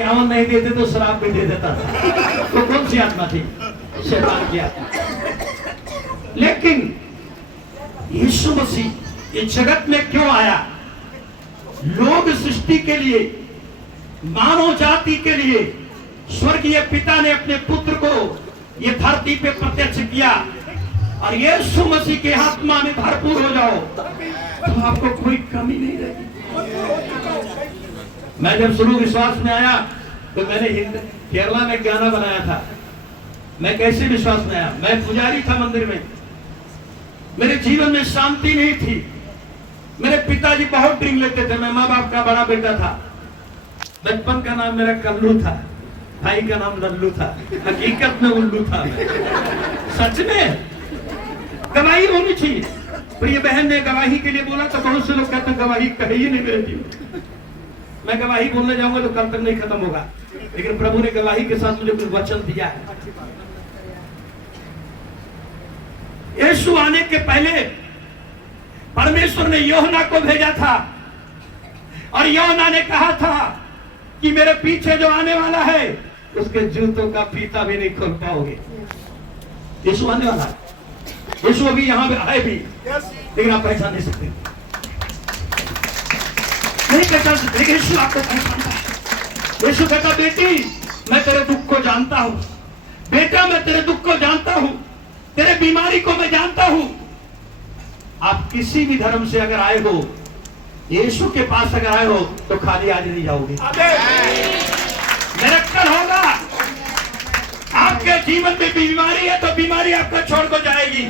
क्या नहीं देते तो शराब भी दे देता था। तो कौन सी आत्मा थी? शैतान की आत्मा। लेकिन यीशु मसीह इस जगत में क्यों आया? लोग सृष्टि के लिए, मानव जाति के लिए स्वर्गीय पिता ने अपने पुत्र को ये धरती पे प्रत्यक्ष किया। और यीशु मसीह के आत्मा में भरपूर हो जाओ तो आपको कोई कमी नहीं रहेगी। मैं जब शुरू विश्वास में आया तो मैंने केरला में गाना बनाया था। मैं कैसे विश्वास में आया? मैं पुजारी था मंदिर में, मेरे जीवन में शांति नहीं थी। मेरे पिताजी बहुत ड्रिंक लेते थे। मैं माँ बाप का बड़ा बेटा था। बचपन का नाम मेरा कल्लू था, भाई का नाम लल्लू था, हकीकत में उल्लू था। सच में गवाही होनी चाहिए। प्रिय बहन ने गवाही के लिए बोला तो बहुत से लोग कहते हैं गवाही कहे ही नहीं मेरे जीवन। मैं गवाही बोलने जाऊंगा तो कल तक नहीं खत्म होगा, लेकिन प्रभु ने गवाही के साथ मुझे कुछ वचन दिया है। यीशु आने के पहले परमेश्वर ने योहना को भेजा था और योहना ने कहा था कि मेरे पीछे जो आने वाला है उसके जूतों का फीता भी नहीं खोल पाओगे। यीशु आने वाला है। यीशु अभी यहाँ पे आए भी, लेकिन आप पहचान नहीं सकते, नहीं पहचान सकते। लेकिन यीशु आपको पहचानता है। यीशु कहता बेटी मैं तेरे दुख को जानता हूं, बेटा मैं तेरे दुख को जानता हूं, तेरे बीमारी को मैं जानता हूं। आप किसी भी धर्म से अगर आए हो, यीशु के पास अगर आए हो तो खाली आज नहीं जाओगे। मिरेकल होगा। आपके जीवन में बीमारी है तो बीमारी आपको छोड़ कर जाएगी।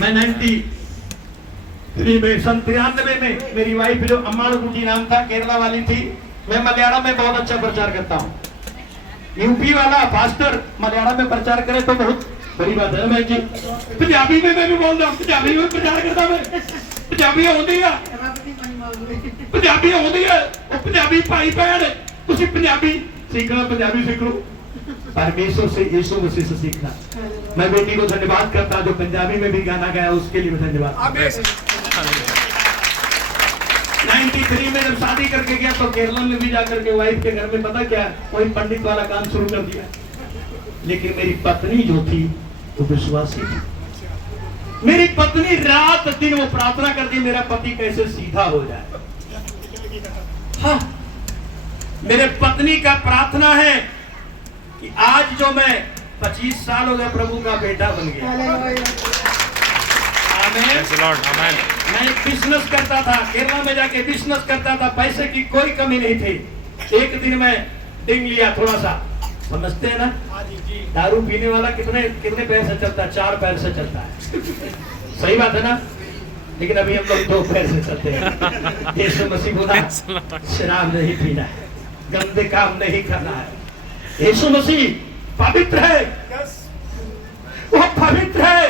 मैं 93 में मेरी वाइफ जो अम्माड़ुकुटी नाम था, केरला वाली थी। मैं मलयालम में बहुत अच्छा प्रचार करता हूँ। यूपी वाला पास्टर मलयालम में प्रचार करे तो बहुत बड़ी बात है। मैं जी पंजाबी में मैं भी बोल रहा हूँ, पंजाबी में प्रचार करता मैं। पंजाबी होती है, पंजाबी होती है, पंजाबी भाई बहन तुसी पंजाबी सीखना, पंजाबी सीख लो। परमेश्वर से, यीशु मसीह से सीखना। मैं बेटी को धन्यवाद करता जो पंजाबी में भी गाना गाया, उसके लिए धन्यवाद। 93 में जब शादी करके गया तो केरला में भी जाकर के वाइफ के घर में पता क्या, कोई पंडित वाला काम शुरू कर दिया। लेकिन मेरी पत्नी जो थी वो विश्वासी थी। मेरी पत्नी रात दिन वो प्रार्थना करती मेरा पति कैसे सीधा हो जाए। हाँ, मेरे पत्नी का प्रार्थना है कि आज जो मैं 25 साल हो गया प्रभु का बेटा बन गया। आमीन। मैं बिजनेस करता था, केरला में जाके बिजनेस करता था, पैसे की कोई कमी नहीं थी। एक दिन मैं ड्रिंक लिया थोड़ा सा, समझते हैं ना, दारू पीने वाला कितने पैर से चलता है? 4 पैर से चलता है। सही बात है ना? लेकिन अभी हम लोग 2 पैर से चलते हैं। यीशु मसीह बोला शराब नहीं पीना है, गंदे काम नहीं करना है। यीशु मसीह पवित्र है, वो पवित्र है,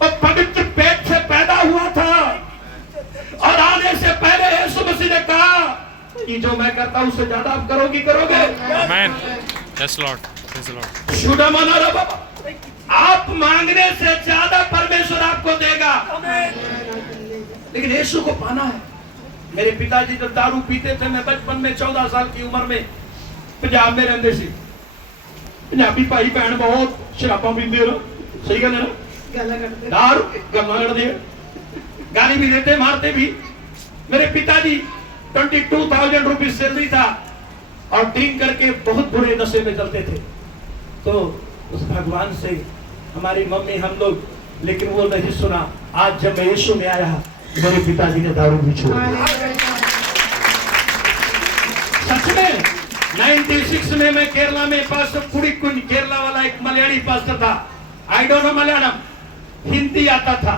वो पवित्र पेट से पैदा हुआ था। और आने से पहले यीशु मसीह ने कहा कि जो मैं करता हूं उससे ज्यादा आप करोगे। आमीन। Yes Lord, praise the Lord. शुद्ध माना रे बाबा, आप मांगने से ज्यादा परमेश्वर आपको देगा। लेकिन यीशु को पाना है। मेरे पिताजी जब दारू पीते थे, मैं बचपन में 14 साल की उम्र में पंजाब में रहते सी। पंजाबी भाई बहन बहुत शराबा पीते ना, सही गल है ना, दारू गल्लां करदे, गाली भी देते, मारते भी। मेरे पिताजी 22,000 रुपये सैलरी था और ड्रिंक करके बहुत बुरे नशे में चलते थे। तो उस भगवान से हमारी मम्मी, हम लोग, लेकिन वो नहीं सुना। आज जब मैं यीशु में आया, मेरे पिताजी ने दारू भी छोड़ा। सच में 96 में मैं केरला में पास्टर कुड़ीकुंज, केरला वाला एक मलयाली पास्टर था। I don't know Malayalam, Hindi आता था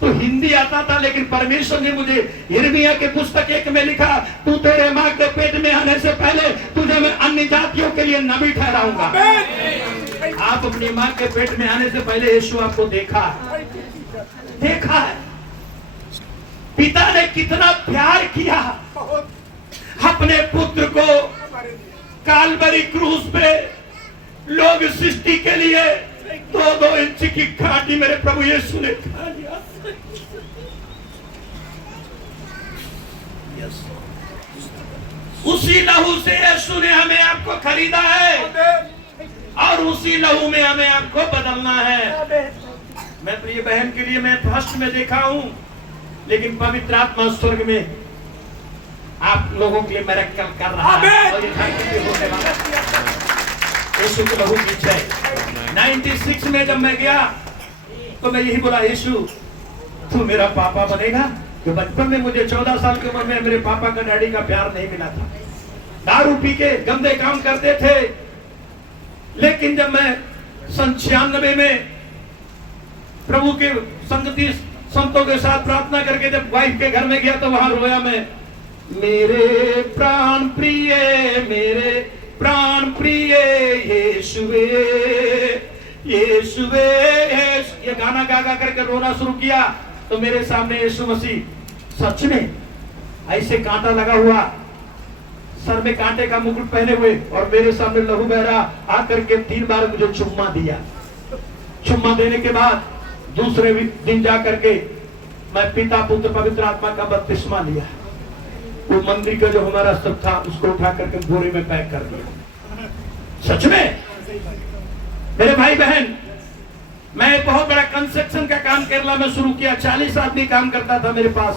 तो हिंदी आता था, लेकिन परमेश्वर ने मुझे यिर्मयाह के पुस्तक 1 में लिखा, तू तेरे माँ के पेट में आने से पहले तुझे मैं अन्य जातियों के लिए नबी ठहराऊंगा। आप अपनी माँ के पेट में आने से पहले यीशु आपको देखा है। पिता ने कितना प्यार किया अपने पुत्र को। कालवरी क्रूस पे लोग सृष्टि के लिए 2-2 इंच की काटी मेरे प्रभु यीशु ने खा लिया। उसी लहू से यीशु ने हमें आपको खरीदा है और उसी लहू में हमें आपको बदलना है। मैं प्रिय बहन के लिए मैं फर्स्ट में देखा हूं, लेकिन पवित्र आत्मा स्वर्ग में आप लोगों के लिए मिरेकल कर रहा है और ये होने वाला है। यीशु के लहू की जय। 96 में जब मैं गया तो मैं यही बोला, यीशु तू मेरा पापा बनेगा। तो बचपन में मुझे 14 साल की उम्र में मेरे पापा का डैडी का प्यार नहीं मिला था। दारू पी के गंदे काम करते थे। लेकिन जब मैं सन 96 में प्रभु के संगति संतों के साथ प्रार्थना करके जब वाइफ के घर में गया तो वहां रोया मैं, मेरे प्राण प्रिय यीशुवे यीशुवे। ये गाना गा गा करके रोना शुरू किया तो मेरे सामने यीशु मसीह सच में ऐसे कांटा लगा हुआ, सर में कांटे का मुकुट पहने हुए और मेरे सामने लहू बहरा आकर के 3 बार मुझे चुम्मा दिया। चुम्मा देने के बाद दूसरे दिन जा करके मैं पिता पुत्र पवित्र आत्मा का बपतिस्मा लिया। वो मंदिर का जो हमारा सब था उसको उठा करके बोरे में पैक कर दिया। सच में मेरे भाई बहन, मैं एक बहुत बड़ा कंस्ट्रक्शन का काम केरला में शुरू किया। 40 आदमी काम करता था मेरे पास।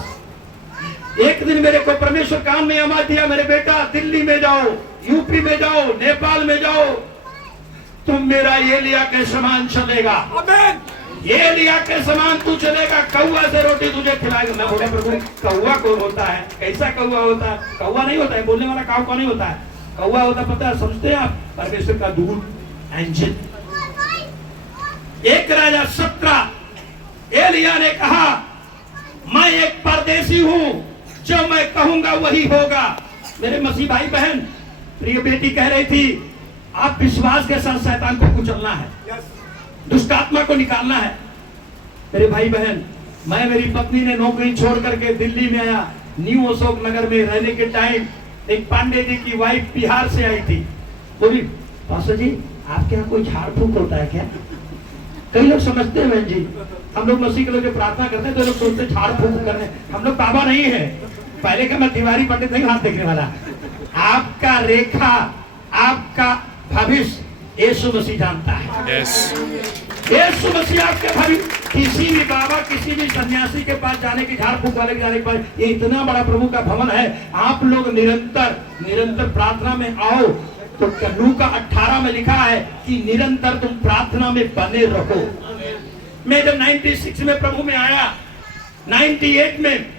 एक दिन मेरे को परमेश्वर काम में आवाज दिया, मेरे बेटा दिल्ली में जाओ, यूपी में जाओ, नेपाल में जाओ, तुम मेरा एलिया के समान चलेगा। एलिया के समान तू चलेगा, कौवा से रोटी तुझे खिलाएगा। मैं बोला प्रभु कौवा कौन होता है? कैसा कौवा होता है? कौवा नहीं होता है, बोलने वाला काऊ का नहीं होता है। कौवा होता पता है, समझते हैं आप? परमेश्वर का दूत, एंजल। 1 राजा 17 एलिया ने कहा, मैं एक परदेसी हूं, जो मैं कहूंगा वही होगा। मेरे मसीह भाई बहन, प्रिय बेटी कह रही थी, आप विश्वास के साथ शैतान को कुचलना है, दुष्ट आत्मा को निकालना है। मेरे भाई बहन, मैं मेरी पत्नी ने नौकरी छोड़ करके दिल्ली में आया। न्यू अशोक नगर में रहने के टाइम एक पांडे जी की वाइफ बिहार से आई थी। बोली, पास्टर जी आपके यहाँ कोई झाड़ फूक होता है क्या? कई लोग समझते हैं बहन जी, हम लोग मसीह के लोग जो प्रार्थना करते हैं तो लोग सोचते झाड़ फूक करने। हम लोग बाबा नहीं है। पहले का मैं तिवारी पंडित नहीं हाथ देखने वाला। आपका रेखा, आपका भविष्य यीशु मसीह जानता है। यीशु मसीह आपके भविष्य, किसी भी बाबा, किसी भी सन्यासी के पास जाने की, झाड़ फूक वाले के जाने के पास, ये इतना बड़ा प्रभु का भवन है। आप लोग निरंतर प्रार्थना में आओ। तो लूका 18 में लिखा है कि निरंतर तुम प्रार्थना में बने रहो। मैं जब 96 में प्रभु में आया, 98 में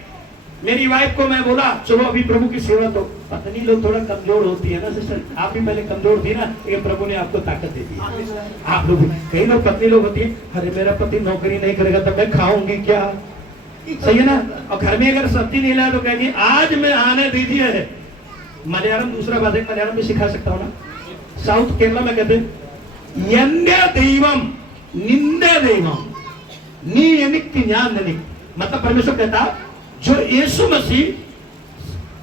मेरी वाइफ को मैं बोला, चलो अभी प्रभु की सेवा। तो पत्नी लोग थोड़ा कमजोर होती है ना सिस्टर, आप भी पहले कमजोर थी ना, लेकिन प्रभु ने आपको ताकत दे दी। आप लोग, कई लोग पत्नी लोग होती है, अरे मेरा पति नौकरी नहीं करेगा तो मैं खाऊंगी क्या? सही है ना? और घर में अगर सब्जी नहीं लाया तो कहेंगे आज में आने दीजिए। मलयालम दूसरा भाषा मलयालम भी सिखा सकता हूँ ना। साउथ केरला में कहते हैं यंगे दैवम निंदे दैवम नी यनिक ज्ञान नहीं। मतलब परमेश्वर कहता, जो यीशु मसीह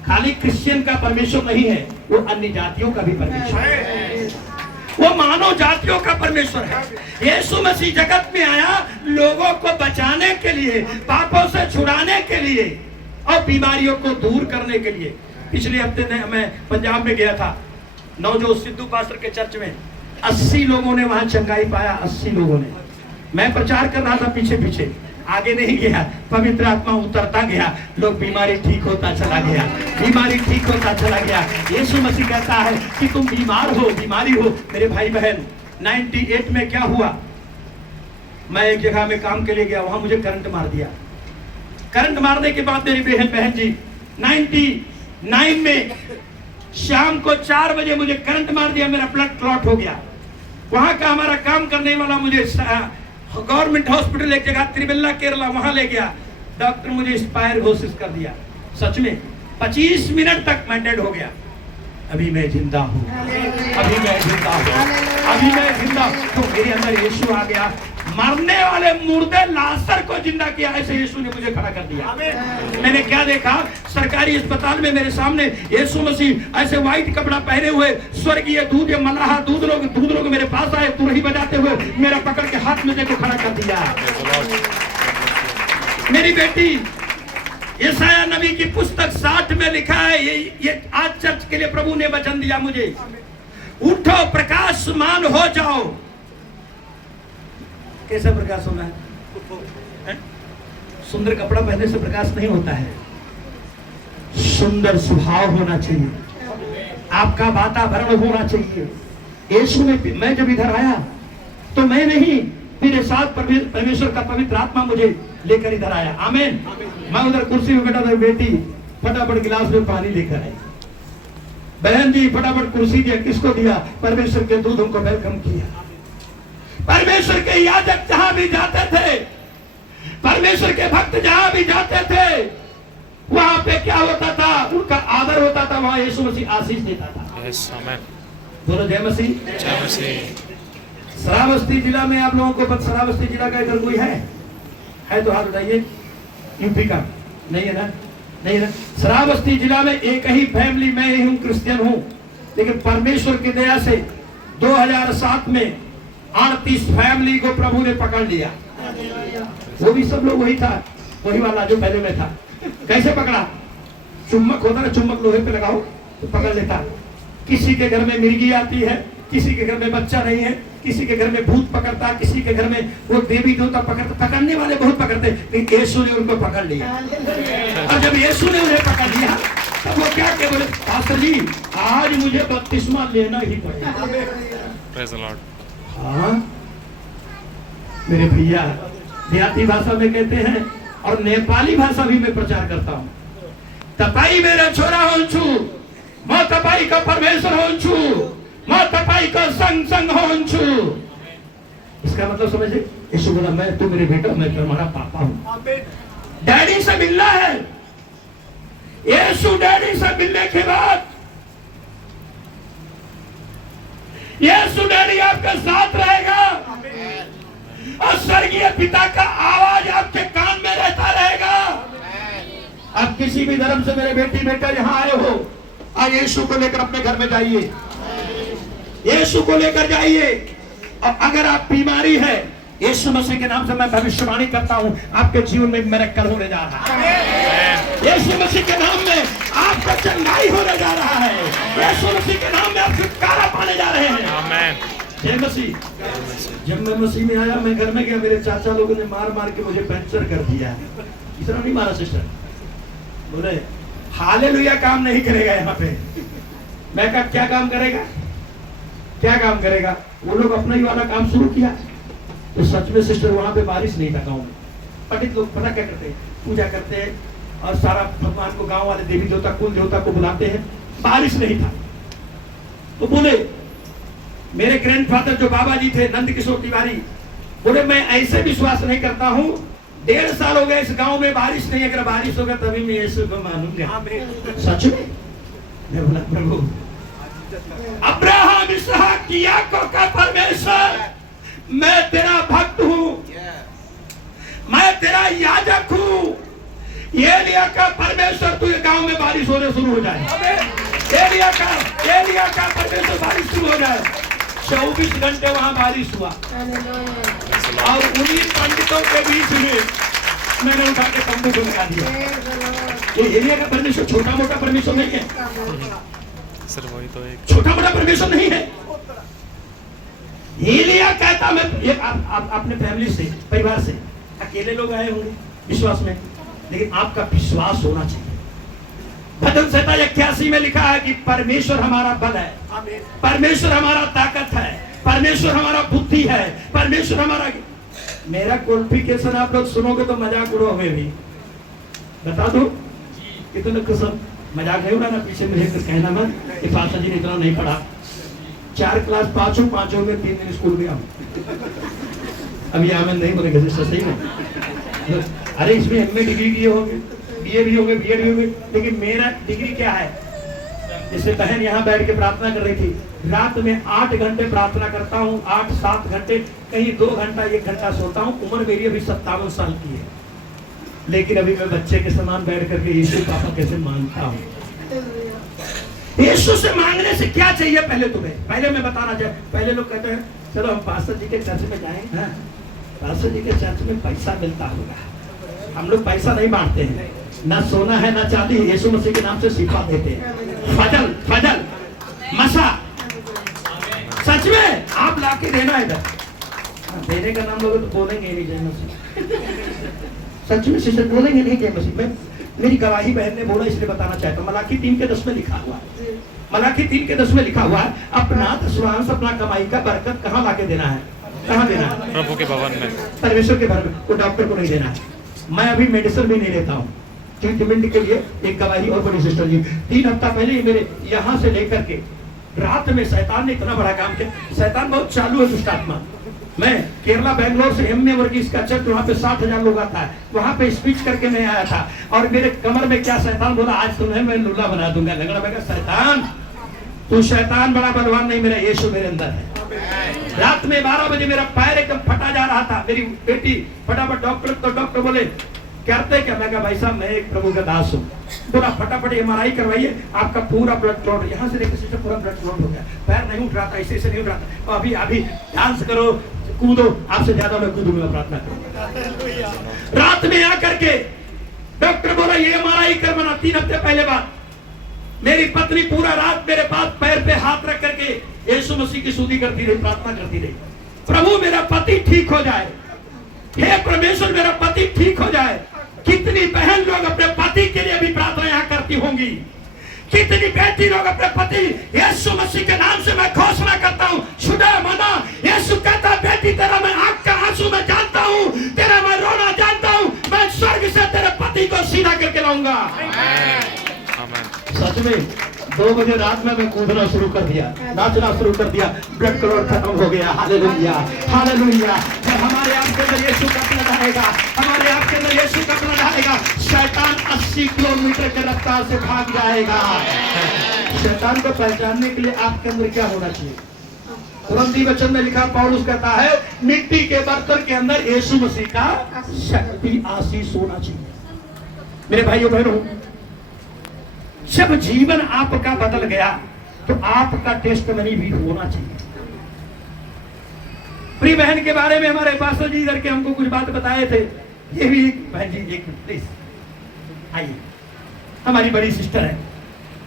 खाली क्रिश्चियन का परमेश्वर नहीं है, वो अन्य जातियों का भी परमेश्वर है, वो मानव जातियों का परमेश्वर है। यीशु मसीह जगत में आया लोगों को बचाने के लिए, पापों से छुड़ाने के लिए और बीमारियों को दूर करने के लिए। पिछले हफ्ते मैं पंजाब में गया था, नवजोत सिद्धू पास्टर के चर्च में 80 लोगों ने वहां चंगाई पाया। 80 लोगों ने। मैं प्रचार कर रहा था पीछे पीछे, आगे नहीं गया। पवित्र आत्मा उतरता गया, लोग बीमारी ठीक होता चला गया, बीमारी ठीक होता चला गया। यीशु मसीह कहता है कि तुम बीमार हो, बीमारी हो। मेरे भाई बहन, 98 में क्या हुआ, मैं एक जगह में काम के लिए गया, वहां मुझे करंट मार दिया। करंट मारने के बाद मेरी बहन जी 99 में शाम को 4 बजे मुझे करंट मार दिया, मेरा ब्लड क्लॉट हो गया। वहां का हमारा काम करने वाला मुझे गवर्नमेंट हॉस्पिटल एक जगह त्रिवेल्ला केरला, वहां ले गया। डॉक्टर मुझे एक्सपायर घोषित कर दिया। सच में 25 मिनट तक मैं डेड हो गया। अभी मैं जिंदा हूँ, अभी मैं जिंदा हूँ, अभी मैं जिंदा हूँ। तो मेरे अंदर यीशु आ गया। मरने वाले मुर्दे लाशर को जिंदा किया, ऐसे यीशु ने मुझे खड़ा कर दिया। मैंने क्या देखा, सरकारी अस्पताल में मेरे सामने यीशु मसीह ऐसे व्हाइट कपड़ा पहने हुए, स्वर्गीय दूध या मलाहा दूध लोग मेरे पास आए, तुरही बजाते हुए मेरा पकड़ के हाथ में देखो खड़ा कर दिया। मेरी बेटी यशायाह नबी की पुस्तक 60 में लिखा है, ये आज चर्च के लिए प्रभु ने वचन दिया मुझे, उठो प्रकाशमान हो जाओ। कैसा प्रकाश होना है? सुंदर कपड़ा पहनने से प्रकाश नहीं होता है, सुंदर स्वभाव होना चाहिए, आपका वातावरण होना चाहिए। यीशु में मैं जब इधर आया तो मैं नहीं, मेरे साथ परमेश्वर का पवित्र आत्मा मुझे लेकर इधर आया। आमीन। मैं उधर कुर्सी में बैठा था, बेटी फटाफट गिलास में पानी लेकर आई, बहन जी फटाफट कुर्सी दिया, किसको दिया? परमेश्वर के दूत उनको वेलकम किया। परमेश्वर के याजक जहां भी जाते थे, परमेश्वर के भक्त जहां भी जाते थे, वहां पे क्या होता था? उनका आदर होता था, वहां यीशु मसीह आशीष देता था। Yes amen. बोलो जय मसीह। जय मसीह। श्रावस्ती जिला में आप लोगों को पता, श्रावस्ती जिला का इधर कोई है तो हाथ उठाइए। यूपी का नहीं है ना? नहीं ना? श्रावस्ती जिला में एक ही फैमिली, मैं ही हूँ, क्रिश्चियन हूँ, लेकिन परमेश्वर की दया से 2007 में 38 फैमिली को प्रभु ने पकड़ लिया। वो भी सब लोग वही था, वही वाला जो पहले में था। कैसे पकड़ा? चुम्बक होता ना, चुम्बक लोहे पे लगाओ तो पकड़ लेता। किसी के घर में मिर्गी आती है, किसी के घर में बच्चा नहीं है, किसी के घर में भूत पकड़ता, किसी के घर में वो देवी देवता पकड़ता। पकड़ने वाले बहुत पकड़ते, लेकिन यीशु ने उनको पकड़ लिया। और जब यीशु ने उन्हें पकड़ लिया तब वो क्या कहे? बोले पास्टर जी आज मुझे बपतिस्मा लेना ही पड़ेगा। Praise the Lord. हाँ मेरे भैया, देहाती भाषा में कहते हैं और नेपाली भाषा भी मैं प्रचार करता हूँ, तपाई मेरा छोरा हो छु, मैं तपाई का परमेश्वर हो छु, मैं तपाई का संग संग हो छु। इसका मतलब समझे? यीशु बोला मैं, तू मेरे बेटा, मैं तुम्हारा पापा हूँ। डैडी से मिलना है। यीशु डैडी से मिलने के बाद यीशु डैडी आपके साथ रहेगा और स्वर्गीय पिता का आवाज आपके कान में रहता रहेगा। आप किसी भी धर्म से मेरे बेटी बेटा यहाँ आए हो, आज यीशु को लेकर अपने घर में जाइए, यीशु को लेकर जाइए। और अगर आप बीमारी है, यीशु मसीह के नाम से मैं भविष्यवाणी करता हूँ, आपके जीवन में मिरेकल होने जा रहा है। यीशु मसीह के नाम में आपका चंगाई होने जा रहा है। यीशु मसीह के नाम में आप छुटकारा पाने जा रहे हैं। आमेन। जय मसीह। जब मैं मसीह में आया, मैं घर में गया, मेरे चाचा लोगों ने मार मार के मुझे पंचर कर दिया। इतना नहीं मारा सिस्टर, बोले हालेलुया काम नहीं करेगा यहाँ पे। मैं कहा क्या काम करेगा? क्या काम करेगा? वो लोग अपना ही वाला काम शुरू किया। तो सच में सिस्टर वहां पे बारिश नहीं था गाँव में। पंडित लोग पता क्या करते हैं? पूजा करते हैं और सारा भगवान को, गांव वाले देवी देवता कुल देवता को बुलाते हैं। बारिश नहीं था तो बोले, मेरे ग्रैंडफादर जो बाबा जी थे नंद किशोर तिवारी, बोले मैं ऐसे विश्वास नहीं करता हूँ, 1.5 साल हो गए इस गांव में बारिश नहीं, अगर बारिश होगा तभी मैं यीशु को मानूंगा। सच में? मैं बोला प्रभु, अब्राहम इसहाक याकूब का परमेश्वर, मैं तेरा भक्त हूँ, मैं तेरा याजक हूँ। एलिया का परमेश्वर, तू ये गांव में बारिश होने शुरू हो जाए। एलिया का परमेश्वर, बारिश शुरू हो जाए। 24 घंटे वहां बारिश हुआ और उन्हीं पंडितों के बीच में मैंने उठा के तंबू को लगा दिया। ये एलिया का परमेश्वर छोटा मोटा परमेश्वर नहीं है सर, वही तो एक छोटा मोटा परमेश्वर नहीं है। एलिया कहता, मैं ये आप अपने फैमिली से, परिवार से अकेले लोग आए होंगे विश्वास में, लेकिन आपका विश्वास होना चाहिए। भजन संहिता 81 में लिखा है कि परमेश्वर हमारा बल है, परमेश्वर हमारा ताकत है, परमेश्वर हमारा बुद्धि है, परमेश्वर हमारा। मेरा क्वालिफिकेशन आप लोग सुनोगे तो मजाक उड़ोगे भी। बता दो कितने कसम मजाक है उड़ाना, पीछे मुझे कुछ कहना मत कि पास्टर जी ने इतना नहीं पढ़ा। 4 क्लास पांचों में 3 दिन स्कूल गया हूँ। अभी आमन नहीं बोले कैसे सही में। अरे इसमें एमए डिग्री किए होंगे, बीए भी होंगे, बीएड भी होंगे, लेकिन मेरा डिग्री क्या है? जैसे बहन यहाँ बैठ के प्रार्थना कर रही थी, रात में 8 घंटे प्रार्थना करता हूँ, 8-7 घंटे, कहीं 2 घंटा 1 घंटा सोता हूँ। उम्र मेरी अभी 57 साल की है, लेकिन अभी मैं बच्चे के समान बैठ करके यीशु पापा कैसे मांगता हूँ। यीशु से मांगने से क्या चाहिए पहले तुम्हें? पहले मैं बताना चाहिए। पहले लोग कहते हैं चलो हम पास्टर जी के चर्च में जाएं। हाँ, पास्टर जी के चर्च में पैसा मिलता होगा। हम लोग पैसा नहीं बांटते हैं, ना सोना है ना चांदी, यीशु मसीह के नाम से शिफा देते हैं। फजल फजल मसा, सच में आप लाके देना इधर, देने का नाम लोगे तो बोलेंगे नहीं जय मसीह। सच में सिस्टर बोलेंगे नहीं जय मसीह। मैं मेरी गवाही बहन ने बोला इसलिए बताना चाहता हूँ। मलाकी 3:10 में लिखा हुआ है, मलाकी 3:10 में लिखा हुआ है, अपना दसवांश अपना कमाई का बरकत कहाँ लाके देना है? कहाँ देना है? प्रभु के भवन में, परमेश्वर के भवन में। वो डॉक्टर को नहीं देना है। मैं अभी मेडिसिन भी नहीं लेता हूँ ट्रीटमेंट के लिए। एक गवाही और बड़ी सिस्टर जी, 3 हफ्ता पहले मेरे यहाँ से लेकर के रात में शैतान ने इतना बड़ा काम किया। शैतान बहुत चालू है, दुष्ट आत्मा। मैं केरला बैंगलोर से एमए वर्गीस का चर्च, वहाँ पे 60,000 लोग आता है, वहाँ पे स्पीच करके मैं आया था और मेरे कमर में क्या शैतान बोला, आज तुम्हें मैं लुल्ला बना दूंगा। लगना मैं शैतान, तू शैतान बड़ा बलवान नहीं, मेरा यीशु मेरे अंदर है। रात में 12 बजे मेरा पैर एकदम फटा जा रहा था। मेरी बेटी फटाफट डॉक्टर बोले करते क्या? मैं कहा भाई साहब मैं एक प्रभु का दास हूँ। बोला फटाफट MRI करवाइए, आपका पूरा ब्लड क्लॉट, यहाँ से लेकर सिस्टर पूरा ब्लड क्लॉट हो गया। पैर नहीं उठ रहा था, ऐसे नहीं उठ रहा था। अभी अभी डांस करो, कूदो, आपसे ज्यादा मैं कूदूंगा, प्रार्थना करूंगा। रात में आकर के डॉक्टर बोला ये MRI करवाना। 3 हफ्ते पहले बात, मेरी पत्नी पूरा रात मेरे पास पैर पे हाथ रख करके यीशु मसीह की स्तुति करती रही, प्रार्थना करती रही, प्रभु मेरा पति ठीक हो जाए, हे परमेश्वर मेरा पति ठीक हो जाए। कितनी बहन लोग अपने पति के लिए भी प्रार्थना यहाँ करती होंगी, कितनी बेटी लोग अपने पति, यीशु मसीह के नाम से मैं घोषणा करता हूँ, शुदा मना। यीशु कहता बेटी तेरा मैं आंख का आंसू मैं जानता हूँ, तेरा मैं रोना जानता हूँ, मैं स्वर्ग से तेरे पति को सीधा करके लाऊंगा। सच में 2 बजे रात में मैं कूदना शुरू कर दिया, नाचना शुरू कर दिया, ब्लड क्लॉट खत्म हो गया। Hallelujah hallelujah. जब हमारे आपके अंदर यीशु का ब्लड आएगा, हमारे आपके अंदर यीशु का ब्लड आएगा, शैतान 80 किलोमीटर के रफ्तार से भाग जाएगा। शैतान को पहचानने के लिए आपके अंदर क्या होना चाहिए? कुरंती वचन में लिखा, पौलुस कहता है मिट्टी के बर्तन के अंदर यीशु मसीह का शक्ति आशीष होना चाहिए। मेरे भाइयों बहनों, जब जीवन आपका बदल गया तो आपका टेस्टमनी भी होना चाहिए। प्रिय बहन के बारे में हमारे पास्टर जी इधर के हमको कुछ बात बताए थे। ये भी बहन जी एक मिनट प्लीज आइए, हमारी बड़ी सिस्टर है।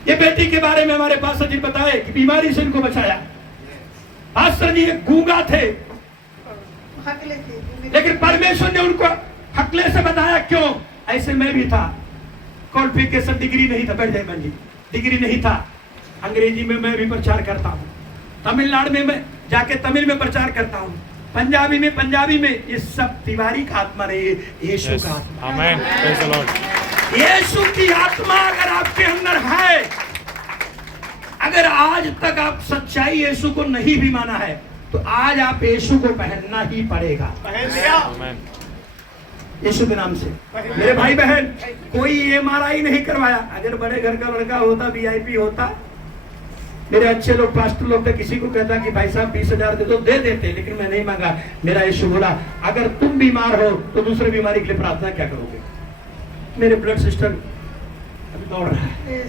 ये बेटी के बारे में हमारे पास्टर जी बताए कि बीमारी से इनको बचाया। पास्टर जी एक गूंगा थे, लेकिन परमेश्वर ने उनको हकले से बताया। क्यों? ऐसे मैं भी था, क्वालिफिकेशन डिग्री नहीं था, बैठ जाए बहन जी, डिग्री नहीं था। अंग्रेजी में मैं भी प्रचार करता हूँ, तमिलनाडु में मैं जाके तमिल में प्रचार करता हूँ, पंजाबी में पंजाबी में। ये सब तिवारी का आत्मा नहीं है, यीशु का आत्मा। आमेन, प्रेज़ द लॉर्ड। यीशु की आत्मा अगर आपके अंदर है, अगर आज तक आप सच्चाई यीशु को नहीं भी माना है, तो आज आप यीशु को पहनना ही पड़ेगा। आमेन। यीशु के नाम से। मेरे भाई बहन, कोई MRI नहीं करवाया। अगर बड़े घर का लड़का होता, VIP होता, मेरे अच्छे लोग पास्टर लोग थे, किसी को कहता कि भाई साहब 20,000 दे दो, दे देते, लेकिन मैं नहीं मांगा। मेरा यीशु बोला अगर तुम बीमार हो तो दूसरे बीमारी के लिए प्रार्थना क्या करोगे? मेरे ब्लड सिस्टर अभी दौड़ रहा है,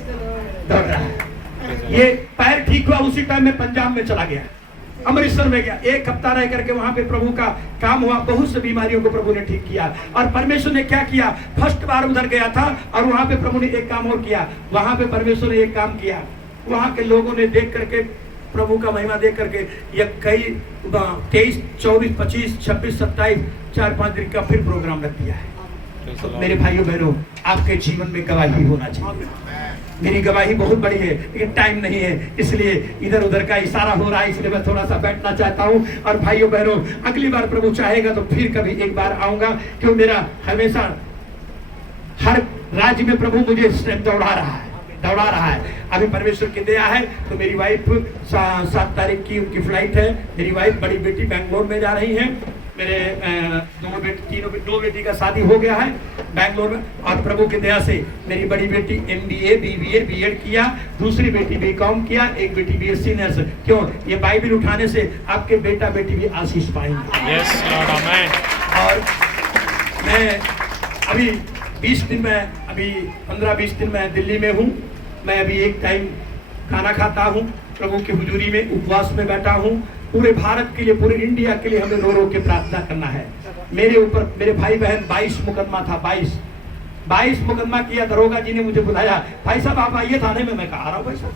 दौड़ रहा है। ये पैर ठीक हुआ, उसी टाइम में पंजाब में चला गया, अमृतसर में गया। 1 हफ्ता रह करके वहां पे प्रभु का काम हुआ, बहुत से बीमारियों को प्रभु ने ठीक किया। और परमेश्वर ने क्या किया, फर्स्ट बार उधर गया था और वहां पे प्रभु ने एक काम और किया। वहां पे परमेश्वर ने एक काम किया, वहां के लोगों ने देख करके प्रभु का महिमा देख करके ये कई 23, 24, 25, 26, 27 4-5 दिन का फिर प्रोग्राम रख दिया है। तो मेरे भाइयों बहनों, आपके जीवन में गवाही होना चाहिए। मेरी गवाही बहुत बड़ी है, लेकिन टाइम नहीं है, इसलिए इधर उधर का इशारा हो रहा है, इसलिए मैं थोड़ा सा बैठना चाहता हूँ। और भाइयों बहनों, अगली बार प्रभु चाहेगा तो फिर कभी एक बार आऊंगा, क्यों मेरा हमेशा हर राज्य में प्रभु मुझे दौड़ा रहा है। अभी परमेश्वर की दया है तो मेरी वाइफ 7 तारीख की उनकी फ्लाइट है। मेरी वाइफ बड़ी बेटी बैंगलोर में जा रही है। मेरे 2 बेटी का शादी हो गया है बैंगलोर में, और प्रभु की दया से मेरी बड़ी बेटी MBA BBA B.Ed किया, दूसरी बेटी BCom किया, एक बेटी BSc नर्स। क्यों? ये बाइबल उठाने से आपके बेटा बेटी भी आशीष पाएंगे। यस लॉर्ड, आमेन। और मैं अभी 20 दिन में, अभी 15-20 दिन में दिल्ली में हूँ। मैं अभी एक टाइम खाना खाता हूँ, प्रभु की हुजूरी में उपवास में बैठा हूँ। पूरे भारत के लिए, पूरे इंडिया के लिए हमें रो रो के प्रार्थना करना है। मेरे ऊपर मेरे भाई बहन 22 मुकदमा था, 22 मुकदमा किया। दरोगा जी ने मुझे बुलाया, भाई साहब आप आइए थाने में। मैं कहा आ रहा हूँ भाई साहब,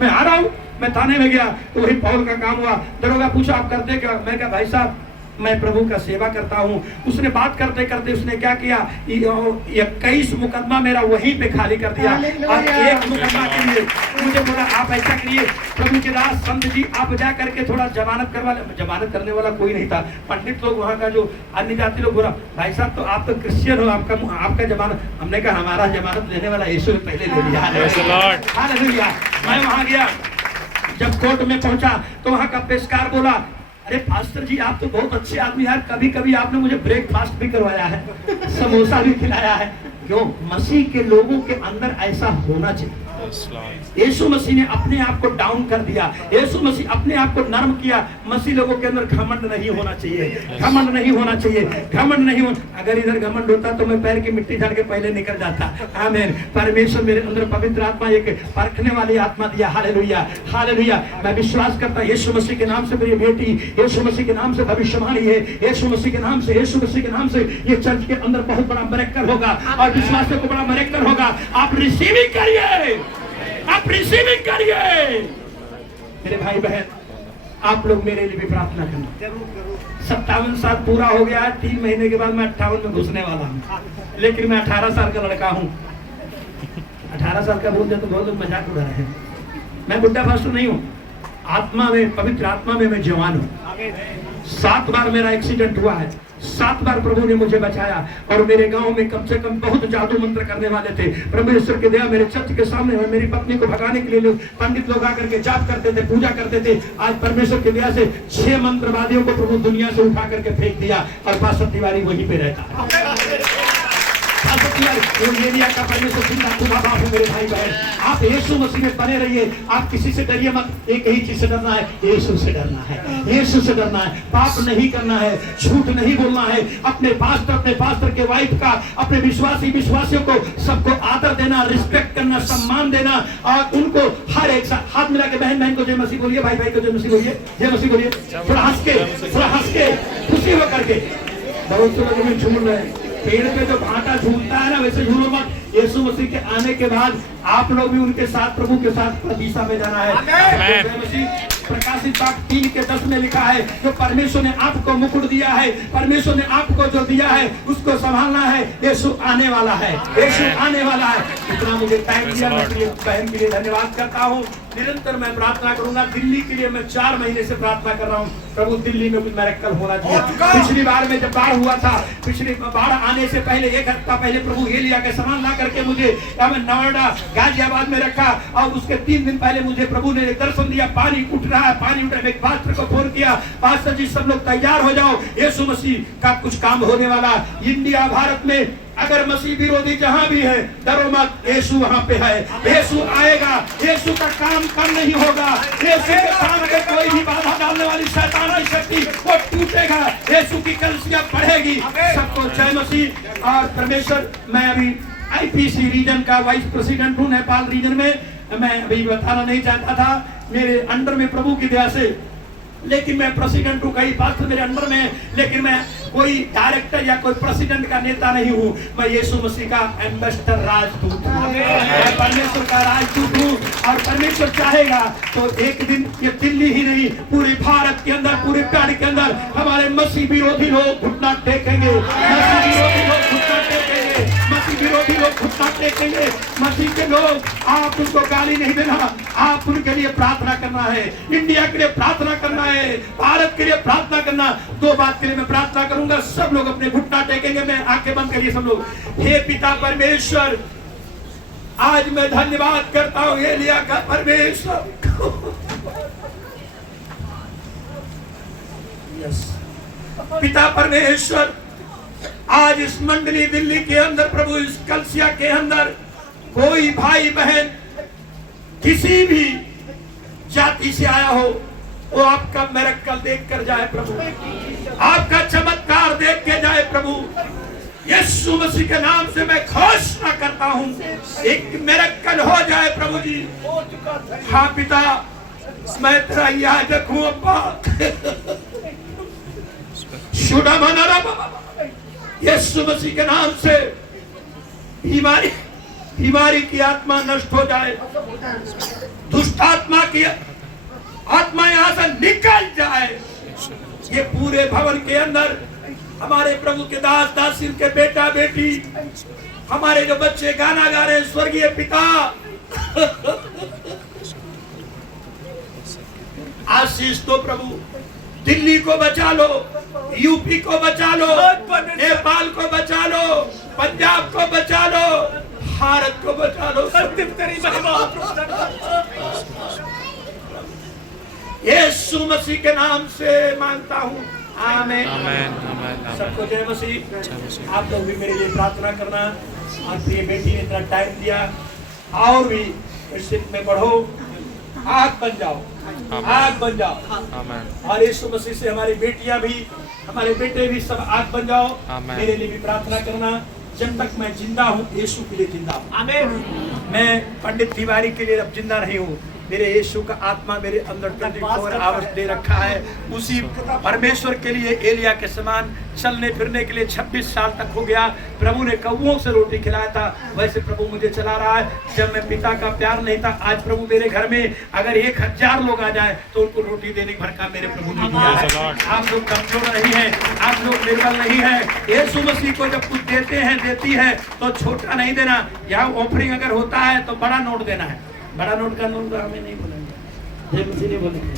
मैं आ रहा हूँ। मैं थाने में गया तो वही पौल का काम हुआ। दरोगा पूछा आप करते क्या? मैं कहा भाई साहब मैं प्रभु का सेवा करता हूँ। उसने बात करते करते उसने क्या किया, 21 मुकदमा मेरा वहीं पे खाली कर दिया और एक मुकदमा के लिए मुझे बोला आप ऐसा करिए प्रभु के दास संत जी आप जा करके थोड़ा जमानत करवा ले। जमानत करने वाला कोई नहीं था, पंडित लोग वहाँ का जो अन्य जाति लोग बोला भाई साहब तो आप तो क्रिश्चियन हो, आपका जमानत। हमने कहा हमारा जमानत लेने वाला यीशु ने पहले ले लिया। हालेलुया। मैं वहाँ गया, जब कोर्ट में पहुंचा तो वहाँ का पेशकार बोला अरे पास्टर जी आप तो बहुत अच्छे आदमी हैं, कभी कभी आपने मुझे ब्रेकफास्ट भी करवाया है, समोसा भी खिलाया है। क्यों? मसीह के लोगों के अंदर ऐसा होना चाहिए। यीशु मसीह ने अपने आप को डाउन कर दिया, यीशु मसीह अपने आप को नर्म किया। मसीह लोगों के अंदर घमंड नहीं होना चाहिए, घमंड नहीं होना चाहिए, घमंड नहीं हो। अगर इधर घमंड होता तो मैं पैर की मिट्टी झाड़ के पहले निकल जाता। आमीन। परमेश्वर मेरे अंदर पवित्र आत्मा एक परखने वाली आत्मा दिया। Hallelujah, hallelujah. मैं विश्वास करता यीशु मसीह के नाम से मेरी बेटी, यीशु मसीह के नाम से भविष्यवाणी है, यीशु मसीह के नाम से, यीशु मसीह के नाम से ये चर्च के अंदर बहुत बड़ा मिरेकल होगा और विश्वासियों को बड़ा मिरेकल होगा। आप रिसीविंग करिए, आप रिसीविंग करिए। मेरे भाई बहन आप लोग मेरे लिए भी प्रार्थना करना। 57 साल पूरा हो गया है, 3 महीने के बाद मैं 58 में घुसने वाला हूँ, लेकिन मैं 18 साल का लड़का हूँ। 18 साल का बोल दे तो बहुत लोग मजाक उड़ा रहे हैं। मैं बुढ़ा फास्टर नहीं हूँ, आत्मा में, पवित्र आत्मा में मैं जवान हूँ। 7 बार मेरा एक्सीडेंट हुआ है, 7 बार प्रभु ने मुझे बचाया और मेरे गांव में कम से कम बहुत जादू मंत्र करने वाले थे। परमेश्वर की दया मेरे चर्च के सामने में मेरी पत्नी को भगाने के लिए पंडित लोग आकर के जाप करते थे, पूजा करते थे। आज परमेश्वर की दया से 6 मंत्रवादियों को प्रभु दुनिया से उठा करके फेंक दिया और पास्टर तिवारी वहीं पे रहता है। का परमेश्वर जिंदा खुदा बाप है। मेरे भाई बहन आप यीशु मसीह में बने रहिए, आप किसी से डरिए मत। एक ही चीज से डरना है, यीशु से डरना है, यीशु से डरना है। पाप नहीं करना है, झूठ नहीं बोलना है। अपने पास्टर के वाइफ का, अपने विश्वासियों को सबको आदर देना, रिस्पेक्ट करना, सम्मान देना और उनको हर एक साथ हाथ मिला के बहन को जय मसीह बोलिए, भाई को जय मसीह बोलिए, जय मसीह बोलिए। थोड़ा हंस के खुशी होकर के। बहुत से लोग भी झूम रहे हैं, पेड़ पे जो भाटा झूलता है ना वैसे झूलो मत। यीशु मसीह के आने के बाद आप लोग भी उनके साथ, प्रभु के साथ दिशा में जाना है। प्रकाशित वाक्य 3:10 में लिखा है जो परमेश्वर ने आपको मुकुट दिया है, परमेश्वर ने आपको जो दिया है उसको संभालना है। यीशु आने वाला है, यीशु आने वाला है। इतना मुझे टाइम दिया, मैं बहन के लिए धन्यवाद करता हूँ। निरंतर मैं प्रार्थना करूंगा। दिल्ली के लिए मैं 4 महीने से प्रार्थना कर रहा हूँ, प्रभु दिल्ली में कुछ मिरेकल होना चाहिए। पिछली बार में जब बाढ़ हुआ था, पिछली बाढ़ आने से पहले 1 हफ्ता पहले प्रभु एलिया के सामान ला करके मुझे नोएडा गाजियाबाद में रखा और उसके 3 दिन पहले मुझे प्रभु ने दर्शन दिया। पानी उठ रहा है, पानी उठ रहा है। पास्टर को फोन किया, पास्टर जी सब लोग तैयार हो जाओ, यीशु मसीह का कुछ काम होने वाला। इंडिया भारत में अगर मसीह विरोधी जहां भी है डरो मत, यीशु वहां पे है, यीशु आएगा, यीशु का काम कम नहीं होगा। यीशु के काम में कोई भी बाधा डालने वाली शैतान की शक्ति वो टूटेगा, यीशु की कलीसिया बढ़ेगी। सबको जय मसीह। और परमेश्वर, मैं अभी आईपीसी रीजन का वाइस प्रेसिडेंट हूँ नेपाल रीजन में। मैं अभी बताना नहीं चाहता था, मेरे अंडर में प्रभु की दया से, लेकिन मैं प्रेसिडेंट हूँ, कई पास्टर मेरे अंडर में, लेकिन मैं कोई डायरेक्टर या कोई प्रेसिडेंट का नेता नहीं हूँ। मैं यीशु मसीह का एम्बेसडर, राजदूत हूँ, मैं परमेश्वर का राजदूत हूँ। और परमेश्वर चाहेगा तो एक दिन ये दिल्ली ही नहीं, पूरे भारत के अंदर, पूरे प्यार के अंदर हमारे मसीह विरोधी लोग घुटना टेकेंगे, मसीह विरोधी लोग घुटना टेकेंगे, मसीह विरोधी लोग घुटना टेकेंगे। मसीह के लोग, आप उनको गाली नहीं देना, आप उनके लिए प्रार्थना करना है, इंडिया के लिए प्रार्थना करना है, भारत के लिए प्रार्थना करना। 2 बात के लिए मैं प्रार्थना करूंगा, सब लोग अपने घुटना टेकेंगे। मैं आंखें बंद करिए सब लोग। हे पिता परमेश्वर, आज मैं धन्यवाद करता हूँ एलिया का परमेश्वर। पिता परमेश्वर, आज इस मंडली दिल्ली के अंदर प्रभु, इस कलीसिया के अंदर कोई भाई बहन किसी भी जाति से आया हो, वो आपका मिरेकल देख कर जाए प्रभु, आपका चमत्कार देख के जाए प्रभु। यीशु मसीह के नाम से मैं घोषणा करता हूँ, एक मिरेकल हो जाए प्रभु जी। हाँ पिता, मैं तेरा याजक हूँ अब्बा। यीशु मसीह के नाम से बीमारी की आत्मा नष्ट हो जाए, दुष्ट आत्मा की आत्मा यहाँ से निकल जाए। ये पूरे भवन के अंदर हमारे प्रभु के दास दासी के बेटा बेटी, हमारे जो बच्चे गाना गा रहे हैं, स्वर्गीय पिता आशीष दो प्रभु। दिल्ली को बचा लो, यूपी को बचा लो, नेपाल को बचा लो, पंजाब को बचा लो, भारत को बचा लो। यीशु मसीह के नाम से मांगता हूँ, आमीन। सबको जय मसीह। आप लोग भी मेरे लिए प्रार्थना करना। और प्रिय बेटी ने इतना टाइम दिया, और भी कृष्ण में बढ़ो, आग बन जाओ, आग बन जाओ। और यीशु मसीह से हमारी बेटियां भी, हमारे बेटे भी सब आग बन जाओ। मेरे लिए भी प्रार्थना करना। जब तक मैं जिंदा हूँ, यीशु के लिए जिंदा हूँ। मैं पंडित तिवारी के लिए अब जिंदा नहीं हूँ। मेरे यीशु का आत्मा मेरे अंदर 24 आवर्स दे रखा है। उसी परमेश्वर के लिए एलिया के समान चलने फिरने के लिए 26 साल तक हो गया। प्रभु ने कौवों से रोटी खिलाया था, वैसे प्रभु मुझे चला रहा है। जब मैं पिता का प्यार नहीं था, आज प्रभु मेरे घर में अगर 1000 लोग आ जाए तो उनको रोटी देने भर का मेरे प्रभु ने दिया है। आप लोग कमजोर नहीं है, आप लोग निर्बल नहीं है। यीशु मसीह को जब कुछ देते हैं, देती है, तो छोटा नहीं देना। यहाँ ऑफरिंग अगर होता है तो बड़ा नोट देना है। बड़ा नोट का नोट हमें नहीं बोलेंगे, जय मसीह नहीं बोलेंगे।